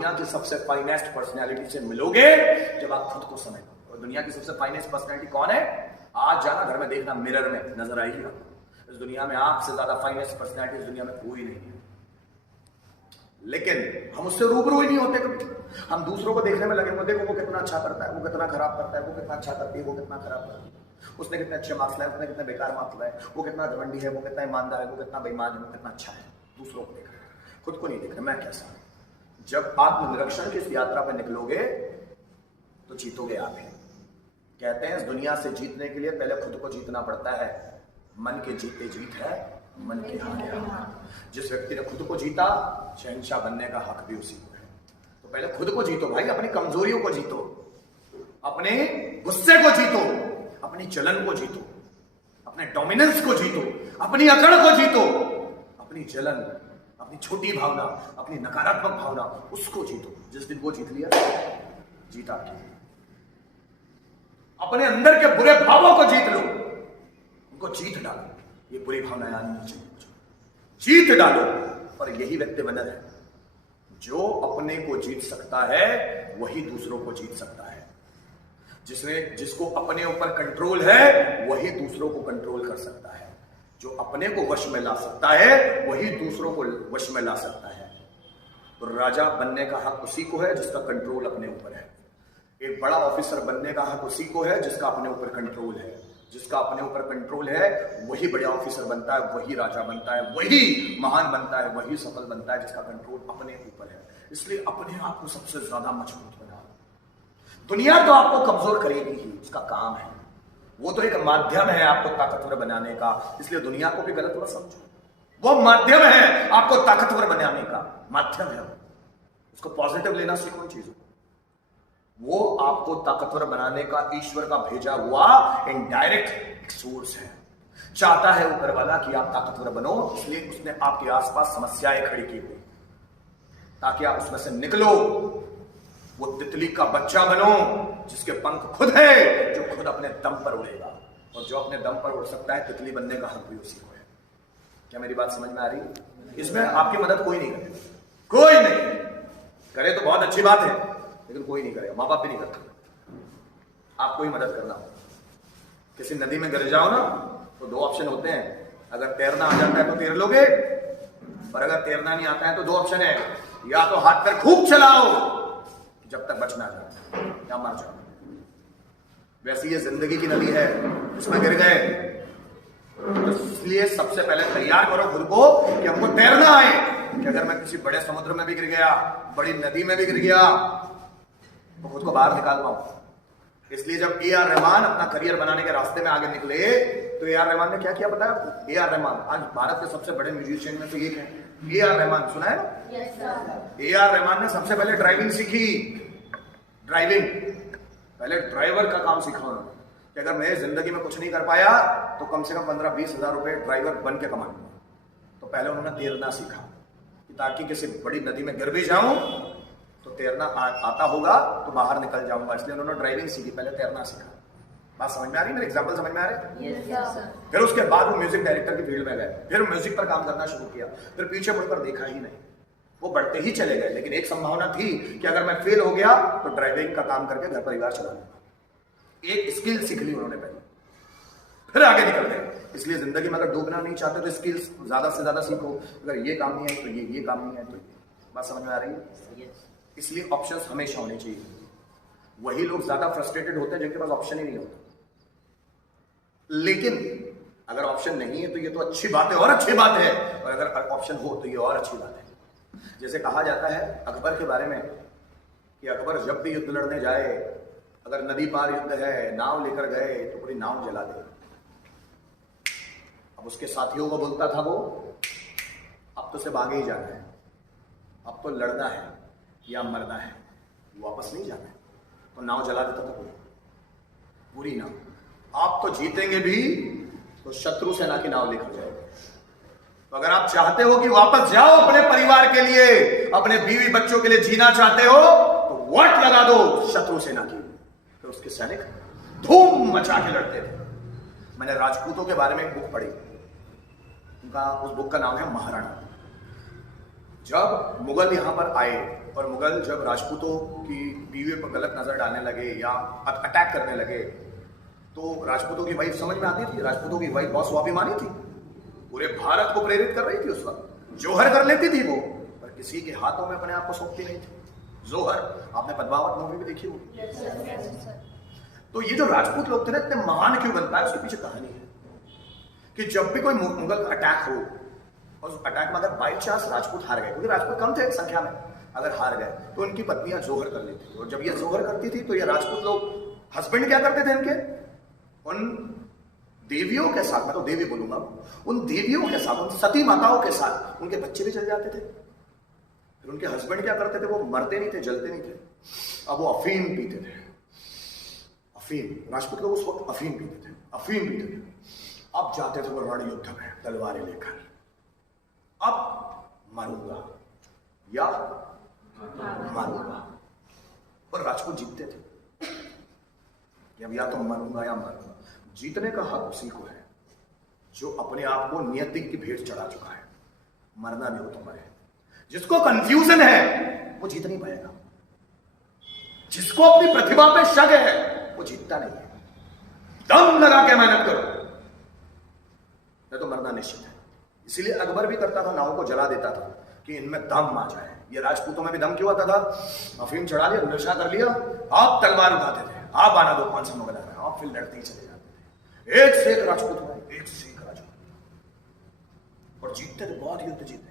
दुनिया की सबसे फाइनेस्ट पर्सनैलिटी से मिलोगे जब आप खुद को समझो। और दुनिया की सबसे फाइनेस्ट पर्सनैलिटी कौन है? आज जाना घर में देखना, मिरर में नजर आएगी आपको। इस दुनिया में आपसे ज्यादा फाइनेस्ट पर्सनैलिटी इस दुनिया में कोई नहीं है, लेकिन हम उससे रूबरू ही नहीं होते कभी। हम दूसरों को देखने में लगे हुए, देखो वो कितना अच्छा करता है, वो कितना खराब करता है, वो कितना अच्छा करती है, वो कितना खराब करती है, उसने कितने अच्छे मार्क्स लाए, उसने कितने बेकार मार्क्स लाए, वो कितना घमंडी है, वो कितना ईमानदार है, वो कितना बेईमान है, वो कितना अच्छा है। दूसरों को देख रहे हैं, खुद को नहीं देख रहे मैं कैसा हूं। जब आत्मनिरीक्षण की इस यात्रा पर निकलोगे तो जीतोगे आप ही। कहते हैं इस दुनिया से जीतने के लिए पहले खुद को जीतना पड़ता है। मन के जीते जीत है, मन के हारे हार। जिस व्यक्ति ने खुद को जीता, शहंशाह बनने का हक भी उसी को है। तो पहले खुद को जीतो भाई, अपनी कमजोरियों को जीतो, अपने गुस्से को जीतो, अपनी जलन को जीतो, अपने डोमिनेंस को जीतो, अपनी अकड़ को जीतो, अपनी जलन, अपनी छोटी भावना, अपनी नकारात्मक भावना, उसको जीतो। जिस दिन वो जीत लिया, जीता। अपने अंदर के बुरे भावों को जीत लो, उनको जीत डालो। ये बुरी भावनाएं आनी नहीं चाहिए, जीत डालो। और यही व्यक्ति विनर है। जो अपने को जीत सकता है वही दूसरों को जीत सकता है। जिसको अपने ऊपर कंट्रोल है वही दूसरों को कंट्रोल कर सकता है। जो अपने को वश में ला सकता है वही दूसरों को वश में ला सकता है। तो राजा बनने का हक उसी को है जिसका कंट्रोल अपने ऊपर है। एक बड़ा ऑफिसर बनने का हक उसी को है जिसका अपने ऊपर कंट्रोल है। जिसका अपने ऊपर कंट्रोल है वही बड़ा ऑफिसर बनता है, वही राजा बनता है, वही महान बनता है, वही सफल बनता है जिसका कंट्रोल अपने ऊपर है। इसलिए अपने आप को सबसे ज्यादा मजबूत बनाओ। दुनिया तो आपको कमजोर करेगी ही, उसका काम है। वो तो एक माध्यम है आपको ताकतवर बनाने का। इसलिए दुनिया को भी गलत मत समझो, वो माध्यम है आपको ताकतवर बनाने का, माध्यम है वो। उसको पॉजिटिव लेना सीखो चीजों। वो आपको ताकतवर बनाने का ईश्वर का भेजा हुआ इनडायरेक्ट सोर्स है। चाहता है ऊपर वाला कि आप ताकतवर बनो, इसलिए उसने आपके आसपास समस्याएं खड़ी की हुई ताकि आप उसमें से निकलो। वो तितली का बच्चा बनो जिसके पंख खुद है, जो खुद अपने दम पर उड़ेगा। और जो अपने दम पर उड़ सकता है, तितली बनने का हक भी उसी को है। क्या मेरी बात समझ में आ रही है? इसमें आपकी मदद कोई नहीं करेगा, कोई नहीं करे तो बहुत अच्छी बात है, लेकिन कोई नहीं करेगा। माँ बाप भी नहीं करते। आपको ही मदद करना हो। किसी नदी में गिर जाओ ना तो दो ऑप्शन होते हैं। अगर तैरना आ जाता है तो तैर लोगे, और अगर तैरना नहीं आता है तो दो ऑप्शन है, या तो हाथ पैर खूब चलाओ जब तक बचना जाए, या मर जाओ। वैसे ये जिंदगी की नदी है, इसमें गिर गए तो इसलिए सबसे पहले तैयार करो खुद को कि हमको तैरना आए। कि अगर मैं किसी बड़े समुद्र में भी गिर गया, बड़ी नदी में भी गिर गया, तो खुद को बाहर निकाल पाऊं। इसलिए जब ए.आर. रहमान अपना करियर बनाने के रास्ते में आगे निकले तो ए.आर. रहमान ने क्या किया पता है? ए.आर. रहमान आज भारत के सबसे बड़े म्यूजिशियन में से एक है। ए.आर. रहमान सुना है? ए.आर. रहमान ने सबसे पहले ड्राइविंग सीखी। ड्राइविंग पहले ड्राइवर का काम सीखा उन्होंने कि अगर मैं जिंदगी में कुछ नहीं कर पाया तो कम से कम 15-20 हजार रुपए ड्राइवर बन के कमाऊंगा। तो पहले उन्होंने तैरना सीखा ताकि किसी बड़ी नदी में गिर भी जाऊं तो तैरना आता होगा तो बाहर निकल जाऊंगा। इसलिए उन्होंने ड्राइविंग सीखी, पहले तैरना सीखा। बात समझ में आ रही? मेरे एग्जांपल समझ में आ रहे? फिर उसके बाद वो म्यूजिक डायरेक्टर की फील्ड में गए, फिर म्यूजिक पर काम करना शुरू किया, फिर पीछे मुड़कर देखा ही नहीं, वो बढ़ते ही चले गए। लेकिन एक संभावना थी कि अगर मैं फेल हो गया तो ड्राइविंग का काम करके घर परिवार चला लूंगा। एक स्किल सीख ली उन्होंने पहले, फिर आगे निकल गए। इसलिए जिंदगी में अगर डूबना नहीं चाहते तो स्किल्स ज्यादा से ज्यादा सीखो। अगर ये काम नहीं है तो ये काम नहीं है तो ये। बात समझ में आ रही है? इसलिए ऑप्शंस हमेशा होने चाहिए। वही लोग ज्यादा फ्रस्ट्रेटेड होते हैं जिनके पास ऑप्शन ही नहीं होता। लेकिन अगर ऑप्शन नहीं है तो ये तो अच्छी बात है, और अच्छी बात है, और अगर ऑप्शन हो तो ये और अच्छी बात है। जैसे कहा जाता है अकबर के बारे में कि अकबर जब भी युद्ध लड़ने जाए, अगर नदी पार युद्ध है, नाव लेकर गए तो पूरी नाव जला दे। अब उसके साथियों को बोलता था वो, अब तो सिर्फ आगे ही जाना है, अब तो लड़ना है या मरना है, वापस नहीं जाना है। तो नाव जला देता था पूरी नाव। आप तो जीतेंगे भी तो शत्रु सेना की नाव लेकर जाओगे। तो अगर आप चाहते हो कि वापस जाओ अपने परिवार के लिए, अपने बीवी बच्चों के लिए जीना चाहते हो, तो वोट लगा दो शत्रु सेना की। तो उसके सैनिक धूम मचा के लड़ते थे। मैंने राजपूतों के बारे में एक बुक पढ़ी, उनका उस बुक का नाम है महाराणा। जब मुगल यहाँ पर आए और मुगल जब राजपूतों की बीवी पर गलत नजर डालने लगे या अटैक करने लगे, तो राजपूतों की वाइफ समझ में आती थी, राजपूतों की वाइफ बहुत स्वाभिमानी थी, पूरे भारत को प्रेरित कर रही थी। उस वक्त जोहर कर लेती थी वो, पर किसी के हाथों में अपने आप को सौंपती नहीं थी। जोहर, आपने पद्मावत मूवी में देखी होगी। तो ये जो राजपूत लोग थे ना, इतने महान क्यों बन पाए, उसके पीछे कहानी है कि जब भी कोई मुगल अटैक हो और उस अटैक में अगर बाई चांस राजपूत हार गए, क्योंकि राजपूत कम थे संख्या में, अगर हार गए तो उनकी पत्नियां जोहर कर लेती थी। और जब ये जोहर करती थी तो ये राजपूत लोग हस्बैंड क्या करते थे इनके, उन देवियों के साथ, मैं तो देवी बोलूंगा, उन देवियों के साथ, उन सती माताओं के साथ उनके बच्चे भी चल जाते थे। फिर उनके हस्बैंड क्या करते थे, वो मरते नहीं थे, जलते नहीं थे, अब वो अफीम पीते थे। अफीम, राजपूत लोग उस वक्त अफीम पीते थे, अफीम पीते थे। अब जाते थे वो रण युद्ध में तलवारें लेकर, अब मरूंगा या मारूंगा, और राजपूत जीतते थे कि अब या तो मरूंगा या मारूंगा। जीतने का हक उसी को है जो अपने आप को नियति की भेंट चढ़ा चुका है। मरना भी हो तो मरे। जिसको कंफ्यूजन है वो जीत नहीं पाएगा, जिसको अपनी प्रतिभा पे शक है वो जीतता नहीं है। दम लगा के मेहनत करो, नहीं तो मरना निश्चित है। इसीलिए अकबर भी करता था, नावों को जला देता था कि इनमें दम आ जाए। ये राजपूतों में भी दम क्यों आता था, अफीम चढ़ा लिया, नशा कर लिया, आप तलवार उठाते थे, आप आना दो, कौन सा मुगल आ रहा है, आप फिर लड़ते ही चले जाते थे। एक से एक राजपूत हुआ, एक से एक राजपूत, और जीतते थे, बहुत युद्ध जीते।